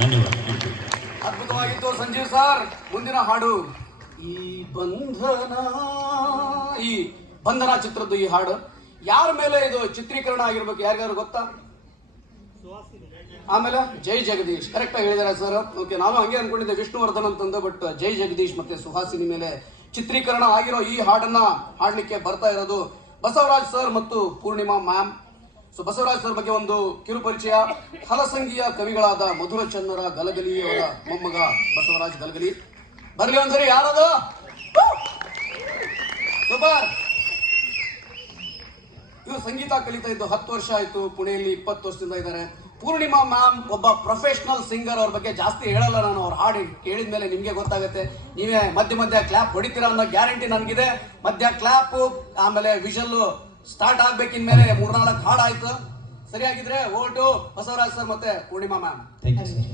ಧನ್ಯವಾದ. ಅದ್ಭುತವಾಗಿತ್ತು ಸಂಜೀವ್ ಸರ್. ಮುಂದಿನ ಹಾಡು ಈ ಬಂಧನ ಚಿತ್ರದ್ದು ಈ ಹಾಡು ಯಾರ ಮೇಲೆ ಇದು ಚಿತ್ರೀಕರಣ ಆಗಿರ್ಬೇಕು ಯಾರಿಗಾರು ಗೊತ್ತಾ? ಆಮೇಲೆ ಜೈ ಜಗದೀಶ್ ಕರೆಕ್ಟ್ ಆಗಿ ಹೇಳಿದಾರೆ ಸರ್. ಓಕೆ, ನಾನು ಹಂಗೆ ಅನ್ಕೊಂಡಿದ್ದೆ ವಿಷ್ಣುವರ್ಧನ್ ಅಂತಂದು, ಬಟ್ ಜೈ ಜಗದೀಶ್ ಮತ್ತೆ ಸುಹಾಸಿನಿ ಮೇಲೆ ಚಿತ್ರೀಕರಣ ಆಗಿರೋ ಈ ಹಾಡನ್ನ ಹಾಡ್ಲಿಕ್ಕೆ ಬರ್ತಾ ಇರೋದು ಬಸವರಾಜ್ ಸರ್ ಮತ್ತು Poornima ma'am. So Basavaraj sir ಬಗ್ಗೆ ಒಂದು ಕಿರು ಪರಿಚಯ. ಹಲಸಂಗಿಯ ಕವಿಗಳಾದ ಮಧುರ ಚನ್ನರ ಗಲಗಲಿಯವರ ಮೊಮ್ಮಗ ಬಸವರಾಜ್ ಗಲಗಲಿ. ಬರ್ಲಿ ಒಂದ್ಸರಿ ಯಾರದು? ಸೂಪರ್. ಇವರು ಸಂಗೀತ ಕಲಿತಾ ಇದ್ದು 10 ವರ್ಷ ಆಯ್ತು, ಪುಣೆಯಲ್ಲಿ 20 ವರ್ಷದಿಂದ ಇದ್ದಾರೆ. ಪೂರ್ಣಿಮಾ ಮ್ಯಾಮ್ ಒಬ್ಬ ಪ್ರೊಫೆಷನಲ್ ಸಿಂಗರ್. ಅವ್ರ ಬಗ್ಗೆ ಜಾಸ್ತಿ ಹೇಳಲ್ಲ ನಾನು, ಅವ್ರ ಹಾಡು ಕೇಳಿದ ಮೇಲೆ ನಿಮ್ಗೆ ಗೊತ್ತಾಗುತ್ತೆ. ನೀವೇ ಮಧ್ಯ ಕ್ಲಾಪ್ ಹೊಡಿತೀರಾ ಅನ್ನೋ ಗ್ಯಾರಂಟಿ ನನಗಿದೆ. ಮಧ್ಯ ಕ್ಲಾಪ್ ಆಮೇಲೆ ವಿಷಲ್ ಸ್ಟಾರ್ಟ್ ಆಗ್ಬೇಕಿನ್ಮೇಲೆ 3-4 ಹಾಡು ಆಯ್ತು. ಸರಿಯಾಗಿದ್ರೆ ಓಟು ಬಸವರಾಜ್ ಸರ್ ಮತ್ತೆ Poornima ma'am. Thank you sir.